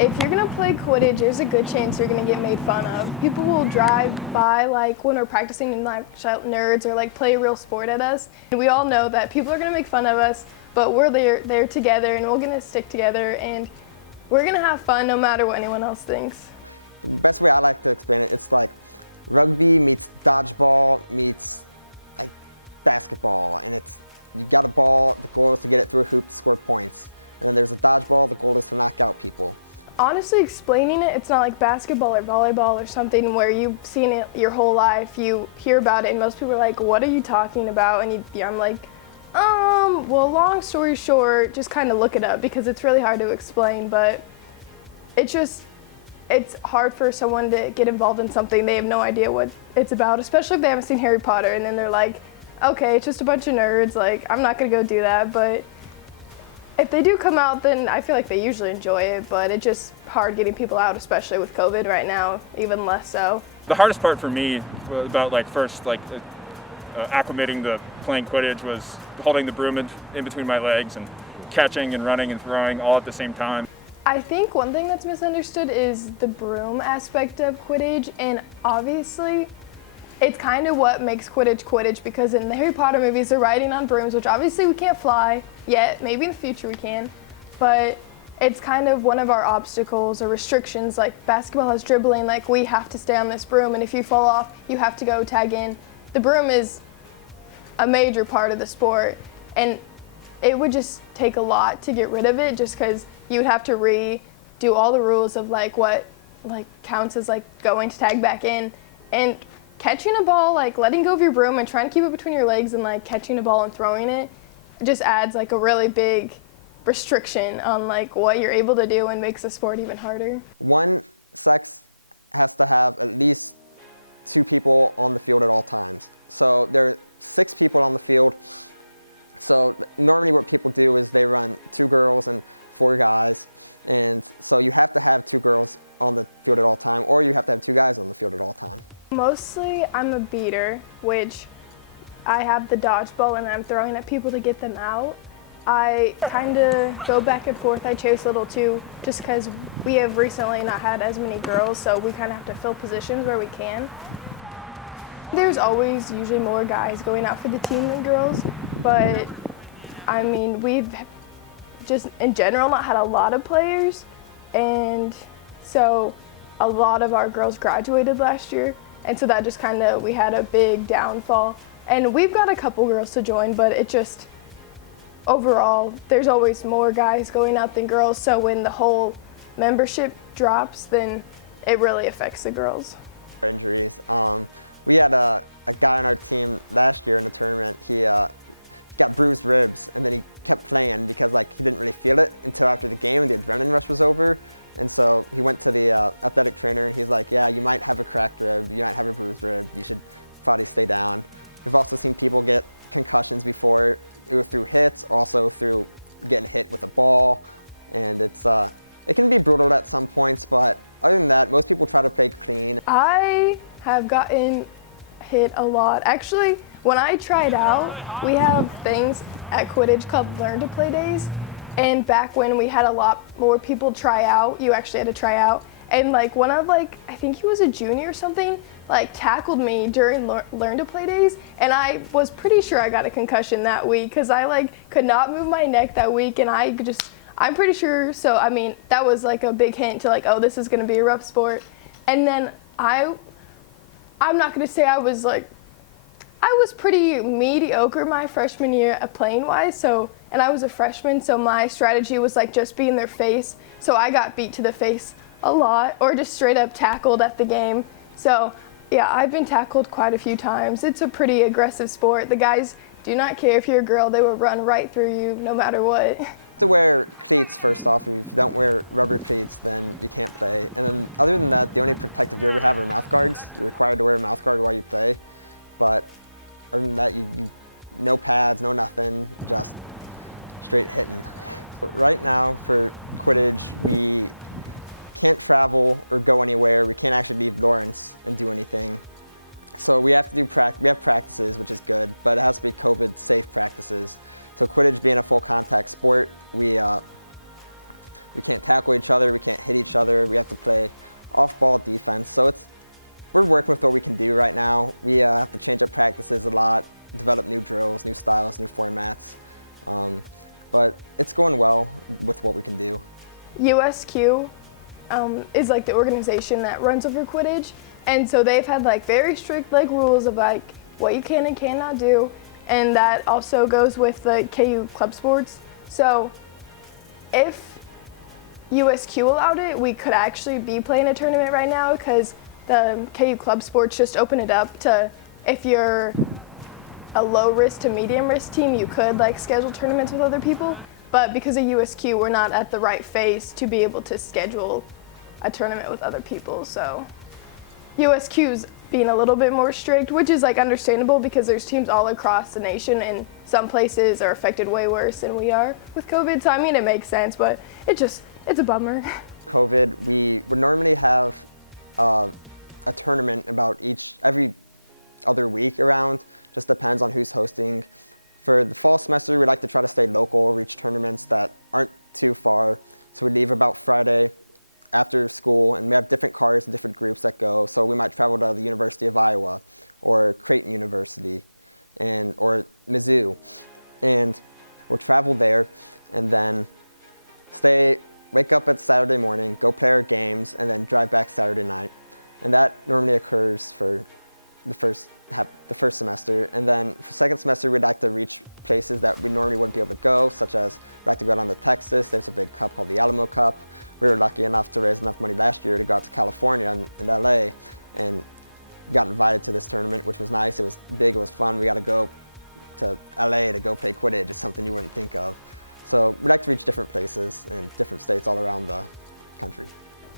if you're gonna play Quidditch, there's a good chance you're gonna get made fun of. People will drive by like when we're practicing and like shout nerds or like play a real sport at us. And we all know that people are gonna make fun of us, but we're there together and we're gonna stick together and we're gonna have fun no matter what anyone else thinks. Honestly, explaining it, it's not like basketball or volleyball or something where you've seen it your whole life, you hear about it, and most people are like, what are you talking about? And I'm like, well, long story short, just kind of look it up because it's really hard to explain, but it's hard for someone to get involved in something they have no idea what it's about, especially if they haven't seen Harry Potter, and then they're like, okay, it's just a bunch of nerds, like, I'm not gonna go do that, but if they do come out, then I feel like they usually enjoy it, but it's just hard getting people out, especially with COVID right now, even less so. The hardest part for me about acclimating to playing Quidditch was holding the broom in between my legs and catching and running and throwing all at the same time. I think one thing that's misunderstood is the broom aspect of Quidditch, and obviously it's kind of what makes Quidditch Quidditch, because in the Harry Potter movies they're riding on brooms, which obviously we can't fly yet, maybe in the future we can, but it's kind of one of our obstacles or restrictions. Like basketball has dribbling, like we have to stay on this broom, and if you fall off you have to go tag in. The broom is a major part of the sport, and it would just take a lot to get rid of it, just because you would have to redo all the rules of like what like counts as like going to tag back in, and catching a ball, like letting go of your broom and trying to keep it between your legs and like catching a ball and throwing it just adds like a really big restriction on like what you're able to do and makes the sport even harder. Mostly I'm a beater, which I have the dodgeball and I'm throwing at people to get them out. I kind of go back and forth. I chase a little too, just because we have recently not had as many girls, so we kind of have to fill positions where we can. There's always usually more guys going out for the team than girls, but I mean, we've just in general not had a lot of players, and so a lot of our girls graduated last year, and so that just kind of, we had a big downfall. And we've got a couple girls to join, but it just, overall, there's always more guys going out than girls, so when the whole membership drops, then it really affects the girls. I have gotten hit a lot. Actually, when I tried out, we have things at Quidditch called Learn to Play Days. And back when we had a lot more people try out, you actually had to try out. And like one of like, I think he was a junior or something, like tackled me during Learn to Play Days. And I was pretty sure I got a concussion that week because I like could not move my neck that week, and I'm pretty sure, so I mean, that was like a big hint to like, oh, this is gonna be a rough sport. And then I'm not gonna say I was pretty mediocre my freshman year at playing wise, so, and I was a freshman, so my strategy was like just be in their face, so I got beat to the face a lot, or just straight up tackled at the game. So yeah, I've been tackled quite a few times. It's a pretty aggressive sport. The guys do not care if you're a girl, they will run right through you no matter what. USQ is like the organization that runs over Quidditch, and so they've had like very strict like rules of like what you can and cannot do, and that also goes with the KU club sports. So if USQ allowed it, we could actually be playing a tournament right now because the KU club sports just open it up to, if you're a low risk to medium risk team, you could like schedule tournaments with other people. But because of USQ, we're not at the right phase to be able to schedule a tournament with other people. So USQ's being a little bit more strict, which is like understandable because there's teams all across the nation and some places are affected way worse than we are with COVID. So I mean, it makes sense, but it's a bummer.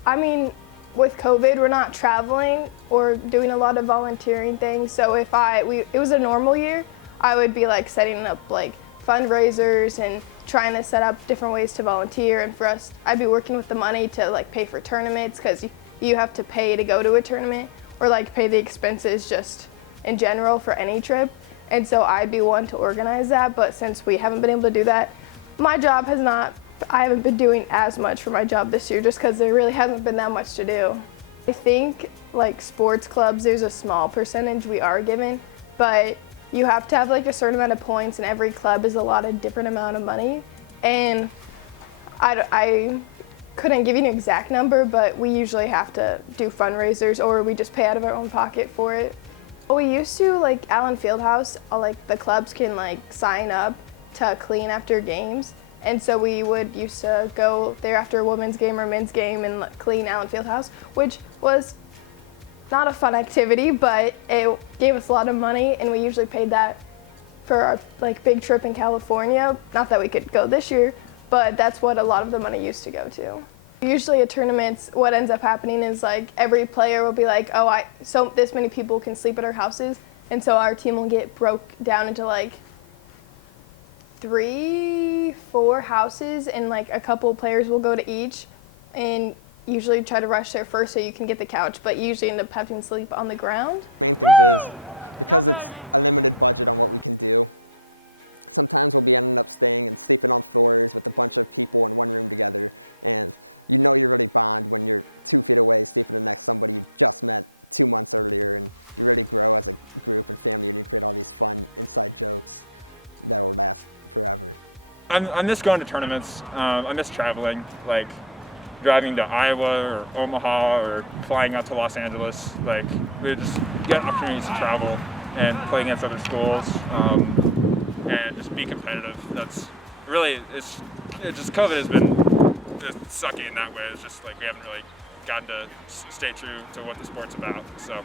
I mean, with COVID, we're not traveling or doing a lot of volunteering things. So if it was a normal year, I would be like setting up like fundraisers and trying to set up different ways to volunteer. And for us, I'd be working with the money to like pay for tournaments because you have to pay to go to a tournament or like pay the expenses just in general for any trip. And so I'd be one to organize that. But since we haven't been able to do that, I haven't been doing as much for my job this year just because there really hasn't been that much to do. I think like sports clubs, there's a small percentage we are given, but you have to have like a certain amount of points and every club is a lot of different amount of money. And I couldn't give you an exact number, but we usually have to do fundraisers or we just pay out of our own pocket for it. We used to, like Allen Fieldhouse, like the clubs can like sign up to clean after games. And so we would used to go there after a women's game or men's game and clean Allen Fieldhouse, which was not a fun activity, but it gave us a lot of money, and we usually paid that for our like big trip in California. Not that we could go this year, but that's what a lot of the money used to go to. Usually at tournaments, what ends up happening is like every player will be like, oh, so this many people can sleep at our houses, and so our team will get broke down into like 3-4 houses, and like a couple players will go to each and usually try to rush there first so you can get the couch, but you usually end up having to sleep on the ground. Woo! Yeah, baby. I miss going to tournaments. I miss traveling, like driving to Iowa or Omaha or flying out to Los Angeles. Like we just get opportunities to travel and play against other schools and just be competitive. That's really it's just COVID has been just sucky in that way. It's just like we haven't really gotten to stay true to what the sport's about. So.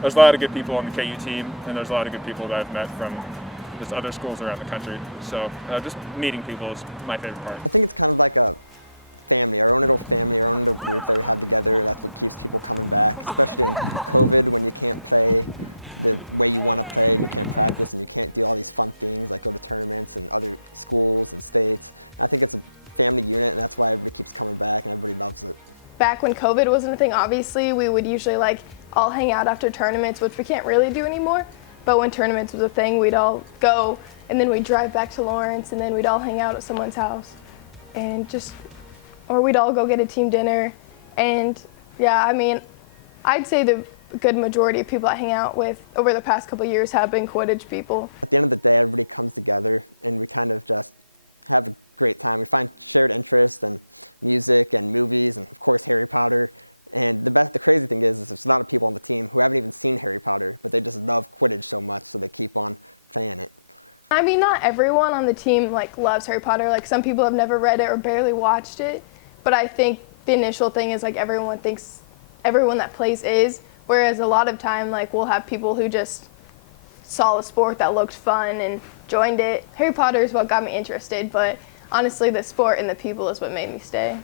There's a lot of good people on the KU team, and there's a lot of good people that I've met from just other schools around the country. So just meeting people is my favorite part. Back when COVID wasn't a thing, obviously, we would usually like all hang out after tournaments, which we can't really do anymore. But when tournaments was a thing, we'd all go, and then we'd drive back to Lawrence, and then we'd all hang out at someone's house, and or we'd all go get a team dinner. And yeah, I mean, I'd say the good majority of people I hang out with over the past couple of years have been Quidditch people. I mean, not everyone on the team like loves Harry Potter. Like some people have never read it or barely watched it, but I think the initial thing is like everyone thinks everyone that plays is. Whereas a lot of time, like we'll have people who just saw a sport that looked fun and joined it. Harry Potter is what got me interested, but honestly, the sport and the people is what made me stay.